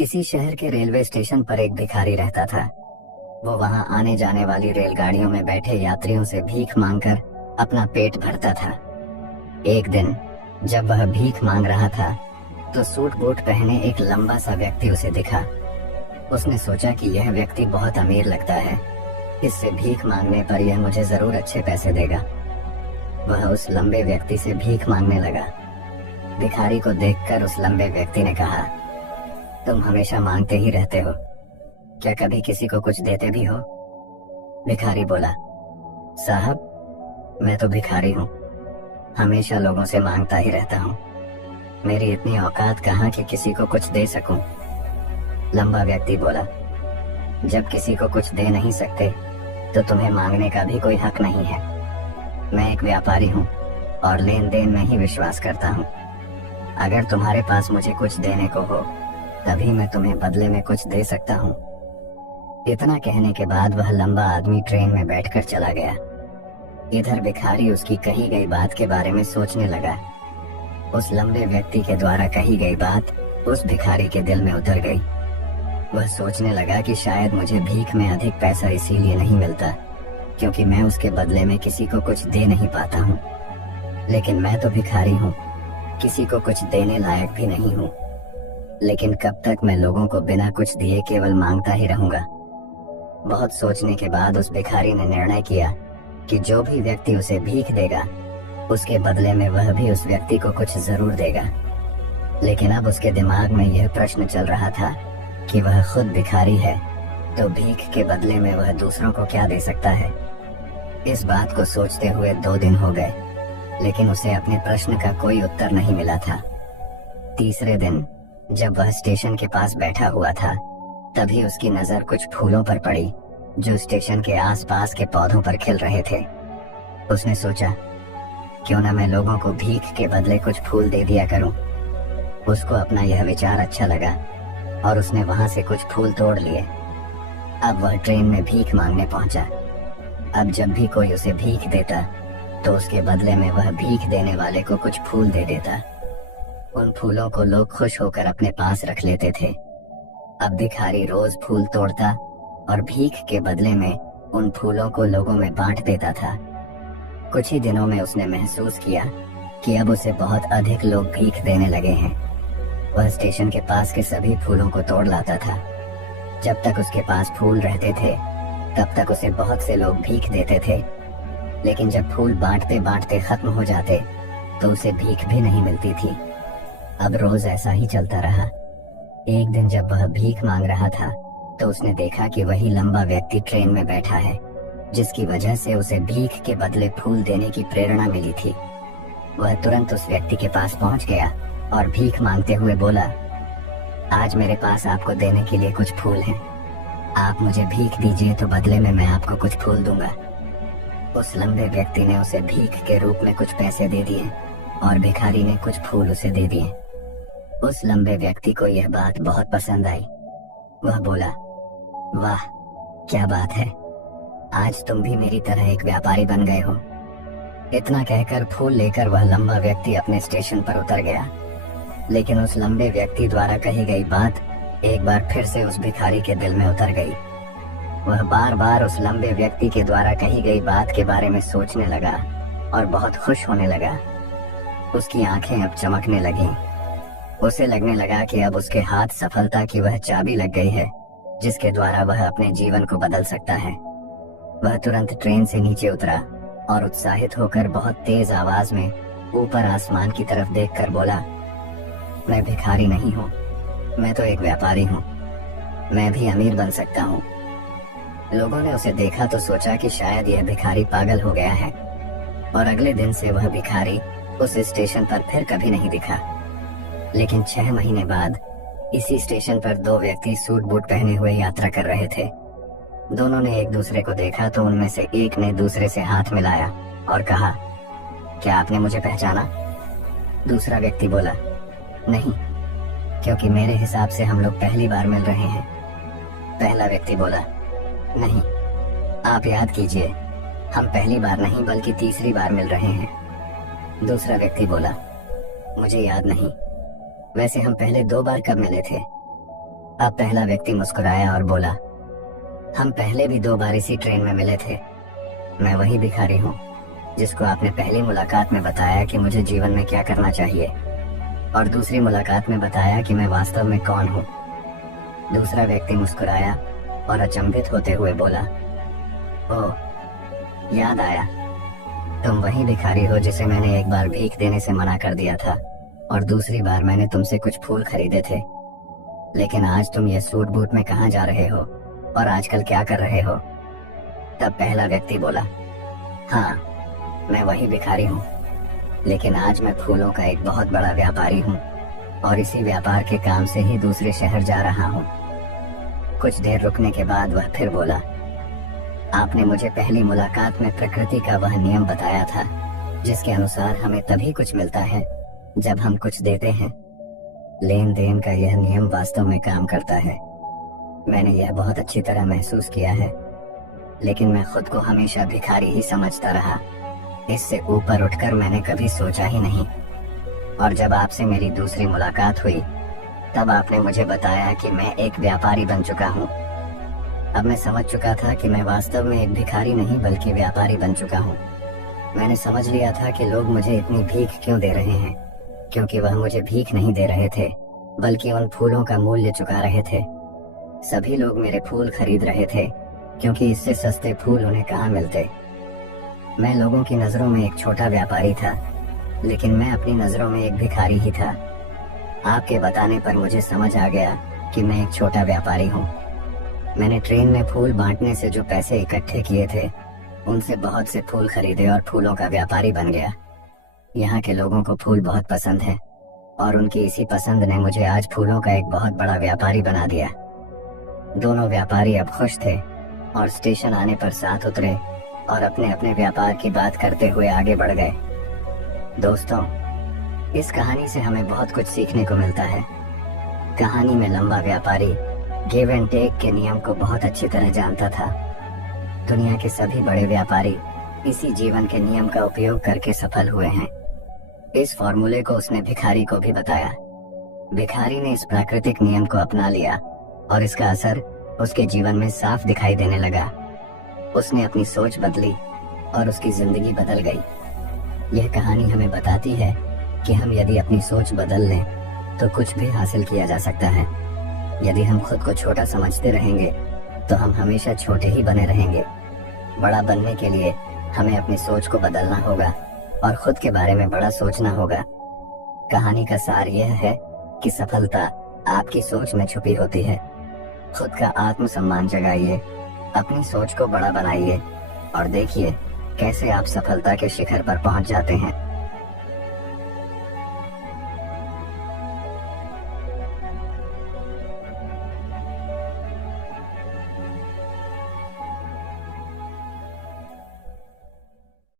किसी शहर के रेलवे स्टेशन पर एक भिखारी रहता था। वो वहां आने जाने वाली रेलगाड़ियों में बैठे यात्रियों से भीख मांगकर अपना पेट भरता था। एक दिन जब वह भीख मांग रहा था तो सूट बूट पहने एक लंबा सा व्यक्ति उसे दिखा। उसने सोचा कि यह व्यक्ति बहुत अमीर लगता है, इससे भीख मांगने पर यह मुझे जरूर अच्छे पैसे देगा। वह उस लंबे व्यक्ति से भीख मांगने लगा। भिखारी को देखकर उस लंबे व्यक्ति ने कहा, तुम हमेशा मांगते ही रहते हो, क्या कभी किसी को कुछ देते भी हो? भिखारी बोला, साहब मैं तो भिखारी हूँ, हमेशा लोगों से मांगता ही रहता हूँ। मेरी इतनी औकात कहाँ कि किसी को कुछ दे सकूं। लंबा व्यक्ति बोला, जब किसी को कुछ दे नहीं सकते तो तुम्हें मांगने का भी कोई हक नहीं है। मैं एक व्यापारी हूँ और लेन देन में ही विश्वास करता हूँ। अगर तुम्हारे पास मुझे कुछ देने को हो तभी मैं तुम्हें बदले में कुछ दे सकता हूँ। इतना कहने के बाद वह लंबा आदमी ट्रेन में बैठकर चला गया। इधर भिखारी उसकी कही गई बात के बारे में सोचने लगा। उस लंबे व्यक्ति के द्वारा कही गई बात उस भिखारी के दिल में उतर गई। वह सोचने लगा कि शायद मुझे भीख में अधिक पैसा इसीलिए नहीं मिलता क्योंकि मैं उसके बदले में किसी को कुछ दे नहीं पाता हूँ। लेकिन मैं तो भिखारी हूँ, किसी को कुछ देने लायक भी नहीं हूँ। लेकिन कब तक मैं लोगों को बिना कुछ दिए केवल मांगता ही रहूंगा। बहुत सोचने के बाद उस भिखारी ने निर्णय किया कि जो भी व्यक्ति उसे भीख देगा उसके बदले में वह भी उस व्यक्ति को कुछ जरूर देगा। लेकिन अब उसके दिमाग में यह प्रश्न चल रहा था कि वह खुद भिखारी है तो भीख के बदले में वह दूसरों को क्या दे सकता है। इस बात को सोचते हुए 2 दिन हो गए, लेकिन उसे अपने प्रश्न का कोई उत्तर नहीं मिला था। तीसरे दिन जब वह स्टेशन के पास बैठा हुआ था तभी उसकी नजर कुछ फूलों पर पड़ी जो स्टेशन के आसपास के पौधों पर खिल रहे थे। उसने सोचा, क्यों ना मैं लोगों को भीख के बदले कुछ फूल दे दिया करूं। उसको अपना यह विचार अच्छा लगा और उसने वहां से कुछ फूल तोड़ लिए। अब वह ट्रेन में भीख मांगने पहुंचा। अब जब भी कोई उसे भीख देता तो उसके बदले में वह भीख देने वाले को कुछ फूल दे देता। उन फूलों को लोग खुश होकर अपने पास रख लेते थे। अब भिखारी रोज फूल तोड़ता और भीख के बदले में उन फूलों को लोगों में बांट देता था। कुछ ही दिनों में उसने महसूस किया कि अब उसे बहुत अधिक लोग भीख देने लगे हैं। वह स्टेशन के पास के सभी फूलों को तोड़ लाता था। जब तक उसके पास फूल रहते थे तब तक उसे बहुत से लोग भीख देते थे, लेकिन जब फूल बांटते बांटते खत्म हो जाते तो उसे भीख भी नहीं मिलती थी। अब रोज ऐसा ही चलता रहा। एक दिन जब वह भीख मांग रहा था तो उसने देखा कि वही लंबा व्यक्ति ट्रेन में बैठा है जिसकी वजह से उसे भीख के बदले फूल देने की प्रेरणा मिली थी। वह तुरंत उस व्यक्ति के पास पहुंच गया और भीख मांगते हुए बोला, आज मेरे पास आपको देने के लिए कुछ फूल हैं। आप मुझे भीख दीजिए तो बदले में मैं आपको कुछ फूल दूंगा। उस लंबे व्यक्ति ने उसे भीख के रूप में कुछ पैसे दे दिए और भिखारी ने कुछ फूल उसे दे दिए। उस लंबे व्यक्ति को यह बात बहुत पसंद आई। वह बोला, वाह क्या बात है, आज तुम भी मेरी तरह एक व्यापारी बन गए हो। इतना कहकर फूल लेकर वह लंबा व्यक्ति अपने स्टेशन पर उतर गया। लेकिन उस लंबे व्यक्ति द्वारा कही गई बात एक बार फिर से उस भिखारी के दिल में उतर गई। वह बार बार उस लंबे व्यक्ति के द्वारा कही गई बात के बारे में सोचने लगा और बहुत खुश होने लगा। उसकी आंखें अब चमकने लगीं। उसे लगने लगा कि अब उसके हाथ सफलता की वह चाबी लग गई है जिसके द्वारा वह अपने जीवन को बदल सकता है। वह तुरंत ट्रेन से नीचे उतरा और उत्साहित होकर बहुत तेज आवाज में ऊपर आसमान की तरफ देखकर बोला, मैं भिखारी नहीं हूँ, मैं तो एक व्यापारी हूँ, मैं भी अमीर बन सकता हूँ। लोगों ने उसे देखा तो सोचा कि शायद यह भिखारी पागल हो गया है और अगले दिन से वह भिखारी उस स्टेशन पर फिर कभी नहीं दिखा। लेकिन 6 महीने बाद इसी स्टेशन पर 2 व्यक्ति सूट बूट पहने हुए यात्रा कर रहे थे। दोनों ने एक दूसरे को देखा तो उनमें से एक ने दूसरे से हाथ मिलाया और कहा, क्या आपने मुझे पहचाना? दूसरा व्यक्ति बोला, नहीं, क्योंकि मेरे हिसाब से हम लोग पहली बार मिल रहे हैं। पहला व्यक्ति बोला, नहीं, आप याद कीजिए, हम पहली बार नहीं बल्कि तीसरी बार मिल रहे हैं। दूसरा व्यक्ति बोला, मुझे याद नहीं, वैसे हम पहले 2 बार कब मिले थे? अब पहला व्यक्ति मुस्कुराया और बोला, हम पहले भी 2 बार इसी ट्रेन में मिले थे। मैं वही भिखारी हूँ जिसको आपने पहली मुलाकात में बताया कि मुझे जीवन में क्या करना चाहिए, और दूसरी मुलाकात में बताया कि मैं वास्तव में कौन हूँ। दूसरा व्यक्ति मुस्कुराया और अचंभित होते हुए बोला, ओह, याद आया, तुम वही भिखारी हो जिसे मैंने एक बार भीख देने से मना कर दिया था, और दूसरी बार मैंने तुमसे कुछ फूल खरीदे थे। लेकिन आज तुम ये सूट बूट में कहाँ जा रहे हो और आजकल क्या कर रहे हो? तब पहला व्यक्ति बोला, हाँ, मैं वही भिखारी हूँ, लेकिन आज मैं फूलों का एक बहुत बड़ा व्यापारी हूँ और इसी व्यापार के काम से ही दूसरे शहर जा रहा हूँ। कुछ देर रुकने के बाद वह फिर बोला, आपने मुझे पहली मुलाकात में प्रकृति का वह नियम बताया था जिसके अनुसार हमें तभी कुछ मिलता है जब हम कुछ देते हैं। लेन देन का यह नियम वास्तव में काम करता है। मैंने यह बहुत अच्छी तरह महसूस किया है, लेकिन मैं खुद को हमेशा भिखारी ही समझता रहा। इससे ऊपर उठकर मैंने कभी सोचा ही नहीं। और जब आपसे मेरी दूसरी मुलाकात हुई तब आपने मुझे बताया कि मैं एक व्यापारी बन चुका हूँ। अब मैं समझ चुका था कि मैं वास्तव में एक भिखारी नहीं बल्कि व्यापारी बन चुका हूँ। मैंने समझ लिया था कि लोग मुझे इतनी भीख क्यों दे रहे हैं, क्योंकि वह मुझे भीख नहीं दे रहे थे बल्कि उन फूलों का मूल्य चुका रहे थे। सभी लोग मेरे फूल खरीद रहे थे क्योंकि इससे सस्ते फूल उन्हें कहाँ मिलते। मैं लोगों की नजरों में एक छोटा व्यापारी था, लेकिन मैं अपनी नजरों में एक भिखारी ही था। आपके बताने पर मुझे समझ आ गया कि मैं एक छोटा व्यापारी हूँ। मैंने ट्रेन में फूल बांटने से जो पैसे इकट्ठे किए थे उनसे बहुत से फूल खरीदे और फूलों का व्यापारी बन गया। यहाँ के लोगों को फूल बहुत पसंद है और उनकी इसी पसंद ने मुझे आज फूलों का एक बहुत बड़ा व्यापारी बना दिया। दोनों व्यापारी अब खुश थे और स्टेशन आने पर साथ उतरे और अपने अपने व्यापार की बात करते हुए आगे बढ़ गए। दोस्तों, इस कहानी से हमें बहुत कुछ सीखने को मिलता है। कहानी में लंबा व्यापारी गिव एंड टेक के नियम को बहुत अच्छी तरह जानता था। दुनिया के सभी बड़े व्यापारी इसी जीवन के नियम का उपयोग करके सफल हुए हैं। इस फॉर्मूले को उसने भिखारी को भी बताया। भिखारी ने इस प्राकृतिक नियम को अपना लिया और इसका असर उसके जीवन में साफ दिखाई देने लगा। उसने अपनी सोच बदली और उसकी जिंदगी बदल गई। यह कहानी हमें बताती है कि हम यदि अपनी सोच बदल लें तो कुछ भी हासिल किया जा सकता है। यदि हम खुद को छोटा समझते रहेंगे तो हम हमेशा छोटे ही बने रहेंगे। बड़ा बनने के लिए हमें अपनी सोच को बदलना होगा और खुद के बारे में बड़ा सोचना होगा। कहानी का सार यह है कि सफलता आपकी सोच में छुपी होती है। खुद का आत्मसम्मान जगाइए, अपनी सोच को बड़ा बनाइए और देखिए कैसे आप सफलता के शिखर पर पहुंच जाते हैं।